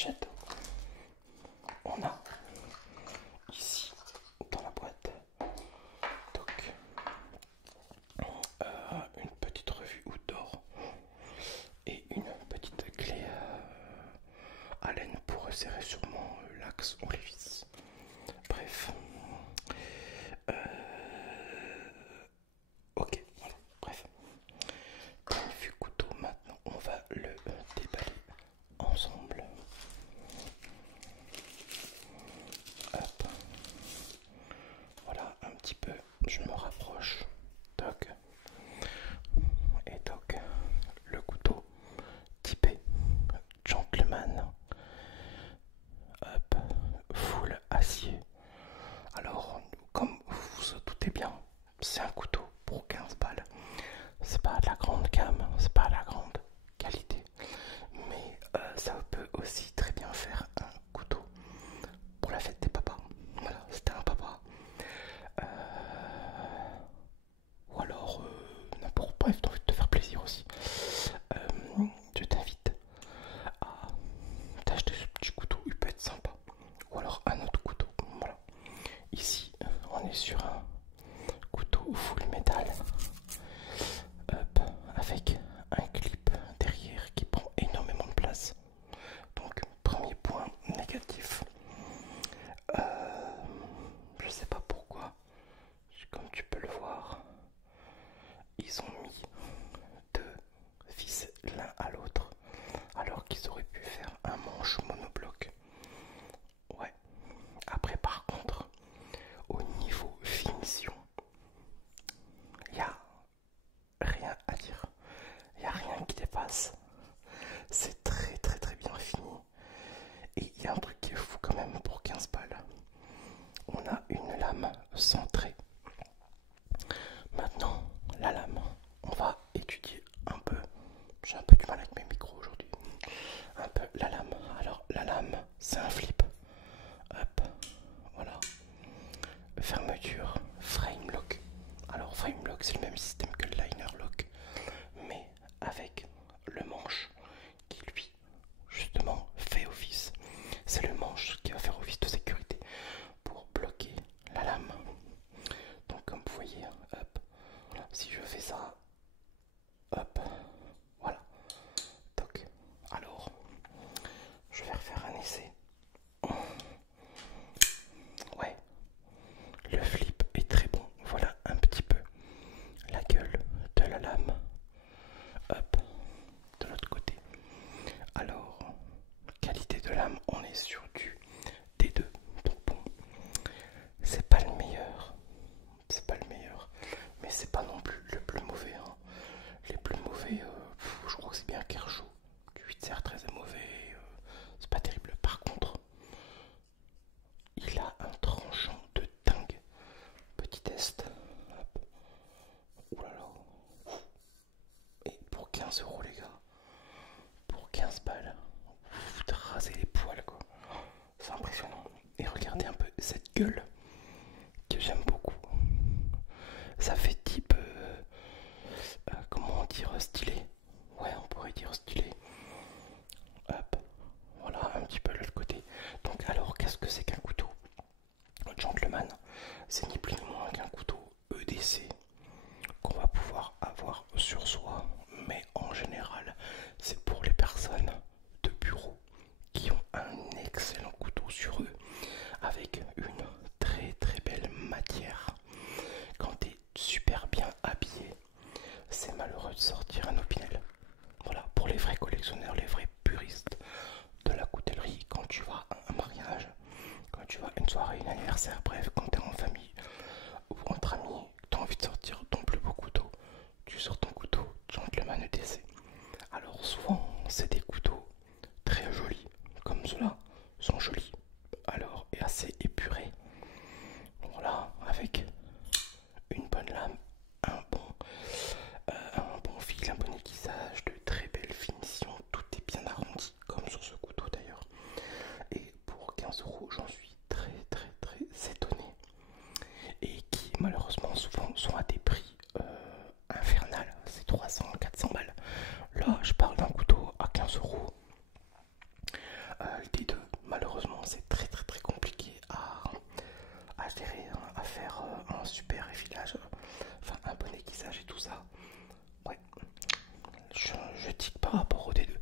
achète, on a ici dans la boîte donc une petite revue Outdoor et une petite clé à laine pour resserrer sûrement l'axe ou les vis. Bref. Ok, voilà, bref. Point de vue couteau, maintenant on va le déballer ensemble. Hop. Voilà, un petit peu, je me rapproche. Toc. Et toc. Le couteau typé Gentleman. Hop. Full acier. Alors, comme vous vous doutez bien, c'est un couteau pour 15 balles. C'est pas de la grande gamme, c'est pas de la grande qualité. Mais ça peut aussi très bien faire un couteau pour la fête des papas. Voilà, c'était un papa. Ou alors n'importe, bref, t'as envie de te faire plaisir aussi. Je t'invite à t'acheter ce petit couteau, il peut être sympa. Ou alors un autre couteau. Voilà. Ici, on est sur un couteau full métal. Hop, avec un clip derrière qui prend énormément de place. Donc, premier point négatif. Je sais pas pourquoi, comme tu peux le voir, ils ont mis deux vis l'un à l'autre, alors qu'ils auraient pu faire un manche monobloc. Ouais. Après, par contre, au niveau finition, il n'y a rien à dire. Il n'y a rien qui dépasse. C'est très très très bien fini. Et il y a un truc qui est fou quand même pour 15 balles. On a une lame centrée. Maintenant, la lame, on va étudier un peu. J'ai un peu du mal avec mes micros aujourd'hui. Un peu la lame. Alors, la lame, c'est un flip. Hop, voilà. Fermeture, frame lock. Alors, frame lock, c'est le même système que le liner lock, mais avec le manche qui, lui, justement, fait office. C'est le manche qui va faire office de sécurité pour bloquer la lame. Donc, comme vous voyez, hop, si je fais ça, hop, voilà, toc. Alors, je vais refaire un essai. Ouais, le flip est très bon. Voilà un petit peu la gueule de la lame. Hop, de l'autre côté. Alors, qualité de lame, on est sur du D2. Donc bon, c'est pas le meilleur. C'est pas le meilleur. Mais c'est pas non plus le plus mauvais. Hein. Les plus mauvais, je crois que c'est bien Kershaw. Q8CR très mauvais. C'est pas terrible. Par contre, il a un tranchant de dingue. Petit test. Hop. Ouh là là. Et pour 15 euros les gars. Pour 15 balles. Vous te rasez les poils quoi. C'est impressionnant. Et regardez un peu cette gueule que j'aime beaucoup. Ça fait type comment dire, stylé. Ouais, on pourrait dire stylé. Hop, voilà un petit peu de l'autre côté. Donc alors, qu'est-ce que c'est qu'un couteau Gentleman? C'est ni plus ni moins qu'un couteau EDC qu'on va pouvoir avoir sur soi, mais en général, c'est pour les personnes de bureau qui ont un excellent couteau sur eux, avec une très très belle matière. Quand tu es super bien habillé, c'est malheureux de sortir un Opinel. Voilà, pour les vrais collectionneurs, les vrais puristes de la coutellerie, quand tu vas à un mariage, quand tu vas à une soirée, une anniversaire, bref, quand tu es en famille ou entre amis, tu as envie de sortir ton plus beau couteau, tu sors ton couteau Gentleman EDC. Alors souvent, c'est des couteaux très jolis, comme ceux-là sont jolis, alors et assez épurés. Voilà, avec une bonne lame, un bon fil, un bon aiguisage, de très belles finitions, tout est bien arrondi, comme sur ce couteau d'ailleurs. Et pour 15 euros, j'en suis très très très étonné. Et qui malheureusement souvent sont à des prix infernales, c'est 300, 400 balles. Là, je parle d'un couteau à 15 euros. le D2, malheureusement, c'est très très très compliqué à gérer, hein, à faire un super effilage, enfin un bon aiguisage et tout ça. Ouais, je tique par rapport au D2.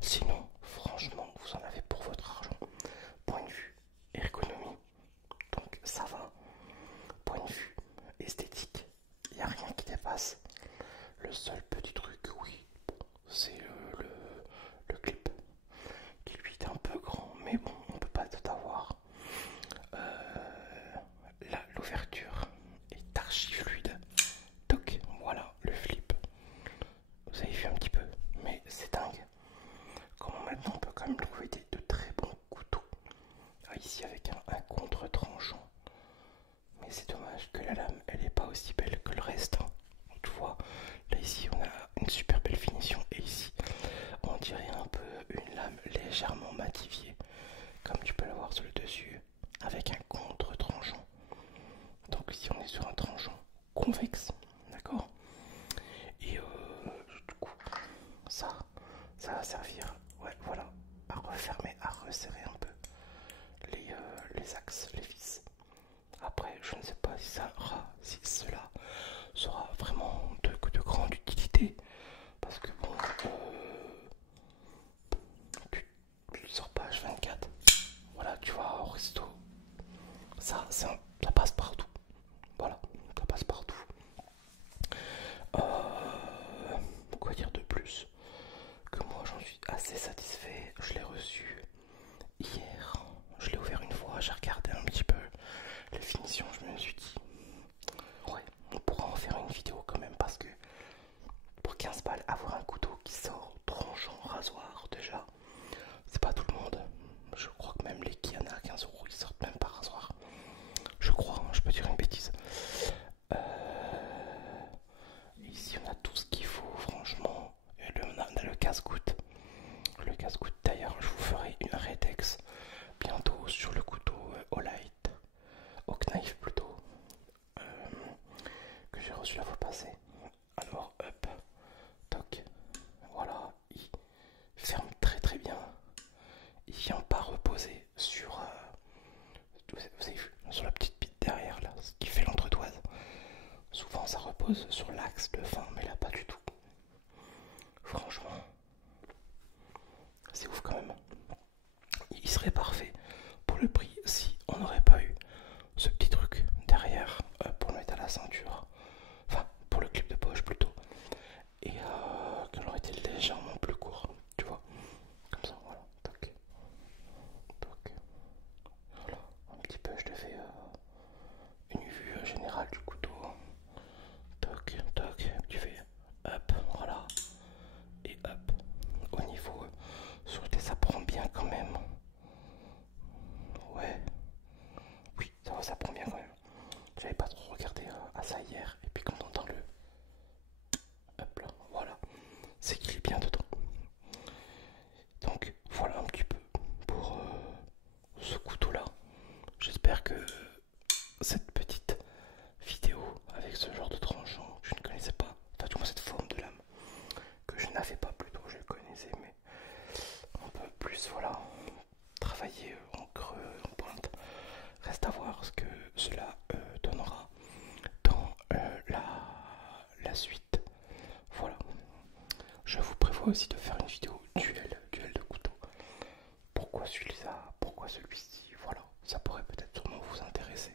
Sinon, franchement, vous en avez pour votre argent. Point de vue ergonomie, donc ça va. Point de vue esthétique, il n'y a rien qui dépasse. Le seul petit truc, oui, bon, c'est le clip qui lui est un peu grand, mais bon, on peut pas tout avoir. Là, l'ouverture est archi fluide. Toc, voilà le flip. Vous avez vu un petit peu, mais c'est dingue. Comment maintenant on peut quand même trouver de très bons couteaux. Ah, ici avec un contre-tranchant. Mais c'est dommage que la lame elle est pas aussi belle que le reste, hein. Tu vois, là ici on a une super belle finition et ici on dirait un peu une lame légèrement matifiée, comme tu peux l'avoir sur le dessus, avec un contre-tranchant. Donc ici on est sur un tranchant convexe, d'accord. Et du coup ça va servir, ouais voilà, à refermer, à resserrer un peu les axes, les vis. Après, je ne sais pas si cela sera vraiment de grande utilité, parce que bon, tu le sors pas H24. Voilà, tu vois, au resto, ça passe partout. Voilà, ça passe partout. Quoi dire de plus que moi j'en suis assez satisfait. Je l'ai reçu hier, je l'ai ouvert une fois, j'ai regardé un petit peu les finitions, je me suis dit ouais, on pourra en faire une vidéo quand même, parce que pour 15 balles, avoir un couteau qui sort tranchant rasoir, déjà, c'est pas tout le monde. Je crois que même les Kiana à 15 euros, ils sortent même pas rasoir. Je crois, hein, je peux dire une bêtise. Ici, on a tout ce qu'il faut, franchement. On a le casse-goutte. Le casse-goutte, d'ailleurs, je vous ferai une rédex bientôt sur le couteau au light, au knife plutôt, que j'ai reçu la fois passée. Alors, hop, toc, voilà, il ferme très très bien. Il vient pas reposer sur, vous avez vu, sur la petite bite derrière là, ce qui fait l'entretoise. Souvent ça repose sur l'axe de fin, mais là pas du tout. Franchement, c'est ouf quand même. Il serait parfait pour le prix si on n'aurait pas eu ce petit truc derrière pour le mettre à la ceinture. Enfin, pour le clip de poche plutôt. Et qu'elle aurait été légèrement plus court, tu vois. Comme ça, voilà. Toc. Toc. Voilà. Un petit peu, je te fais une vue générale du couteau. Toc, toc. Tu fais hop, voilà. Et hop. Au niveau sûreté, ça prend bien quand même. Ouais. Oui, ça prend bien quand même. J'avais pas trop regardé à ça hier. Et puis quand on entend le hop là, voilà, c'est qu'il est bien dedans. Donc voilà un petit peu pour ce couteau là. J'espère que cette petite vidéo avec ce genre de tranchant que je ne connaissais pas, enfin du moins cette forme de lame que je n'avais pas, plutôt je le connaissais, mais un peu plus, voilà, travailler en creux, en pointe. Reste à voir ce que cela donnera dans la suite. Voilà. Je vous prévois aussi de faire une vidéo duel de couteau. Pourquoi celui-là, pourquoi celui-ci, voilà. Ça pourrait peut-être sûrement vous intéresser.